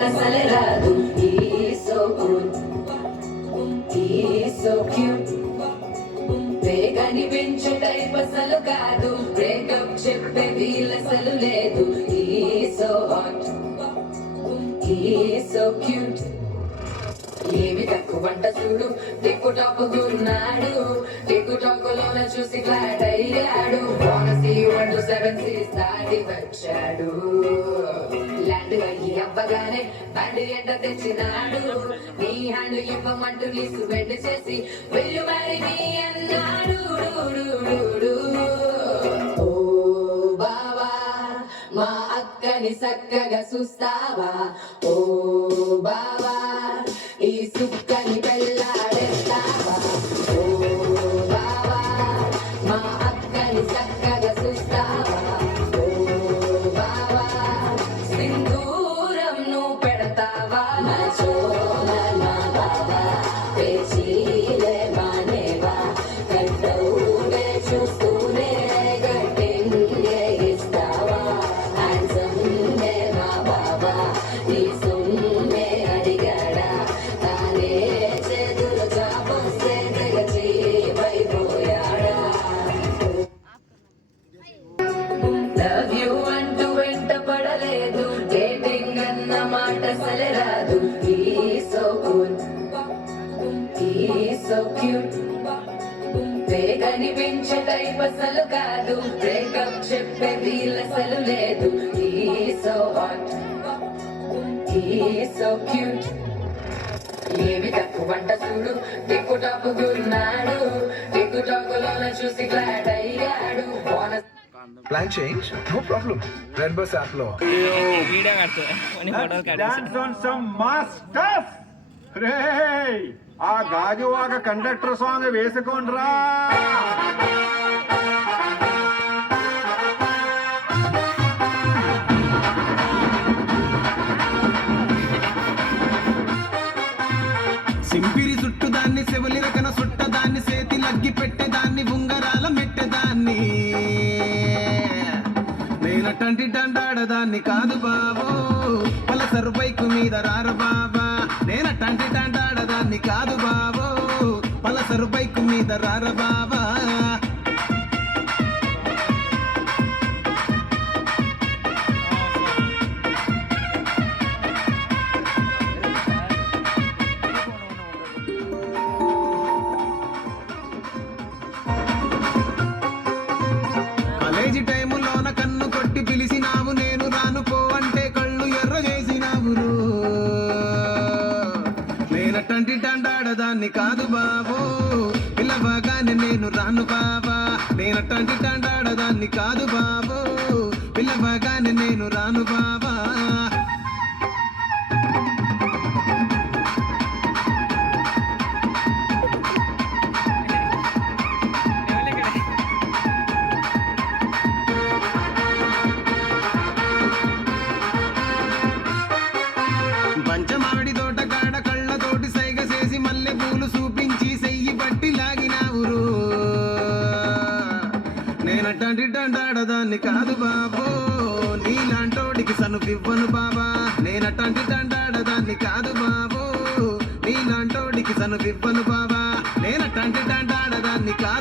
He's so good, he's so cute. వేగని పెంచే type అసలు కాదు, బ్రేకప్ చెప్పే వీలసలు లేదు. He's so hot, he's so cute. ఏమి తక్కువంట చూడు, టిక్కు టాక్ గున్నాడు, టిక్కు టాక్ లోన చూసి ఫ్లాట్ అయ్యాడు. బోనసీ 1 to 7 సీస్ దాటి వచ్చాడు. ల్యాండ్ అయ్యి అవ్వగానే బండి ఎంట తెచ్చినాడు. నీ హ్యాండ్ ఇవ్వమంటూ లీసు బెండ్ చేసి వెళ్ళు మరి నీ అన్నాడు. ఓ బావా మా అక్కని చక్కగా చూస్తావా, ఓ బావా ఈ సుక్కని పెళ్ళాడేస్తావా, ఓ బావా మా అక్కని చక్కగా చూస్తావా, ఓ బావా సింధూరం నువ్వు పెడతావా. నా బావా పేచీలే మానేవా, కట్టవునే చూస్తూనే గట్టింగే ఇస్తావా. హ్యాండ్సమ్ నే మా బావా నీ సొమ్మే అడిగాడా, తానే చేతులు చాపొస్తే తెగ చీపైపోయాడా. లవ్ యూ అంటూ వెంట పడలేదు, డేటింగ్ అన్న మాట అసలే రాదు. He's so good, he's so cute. వేగని పెంచే టైప్ అసలు కాదు, బ్రేకప్ చెప్పే వీలసలు లేదు. He's so hot, he's so cute. ఏమి తక్కువంట చూడు, టిక్కు టాక్ గున్నాడు, టిక్కు టాక్ లోన చూసి ఫ్లాట్ అయ్యాడు. Plan change? No problem. Red Bus app లో. Dance on some mass stuff. రేయ్ ఆ గాజువాక కండక్టర్ సాంగ్ వేసుకోండ్రా. సింపిరి చుట్టు దాన్ని సెవలి రకన సుట్టదాన్ని సేతి లగ్గి పెట్టేదాన్ని ఉంగరాల మెట్టేదాన్ని నేనటంటి టంటాడదాన్ని కాదు బాబో, పలసరు బైకు మీద రార బాబా. నేనటంటి టంటాడదాన్ని కాదు బాబో, పలసరు బైకు మీద రార బాబా. కాలేజీ టైములోన కన్ను కొట్టి పిలిచినావు, నేను రాను పో అంటే కళ్ళు ఎర్ర చేసినావు. నేనటంటి టంటాడదాన్ని కాదు బాబో, పిల్లవగానే నేను రాను బాబా. నేనటంటి టంటాడదాన్ని కాదు బాబో, పిల్లవగానే నేను రాను బాబా. పంచమాడి తోట కాడ కళ్ళతోటి సైగ చేసి మల్లె పూలు చూపించి సెయ్యి పట్టి లాగినావు. నేనటంటి టంటాడదాన్ని కాదు బాబో, నీలాంటోడికి సనుపివ్వను బాబా. నేనటంటి టంటాడదాన్ని కాదు బాబో, నీలాంటోడికి సనుపివ్వను బాబా. నేనటంటి టంటాడదాన్ని కాదు.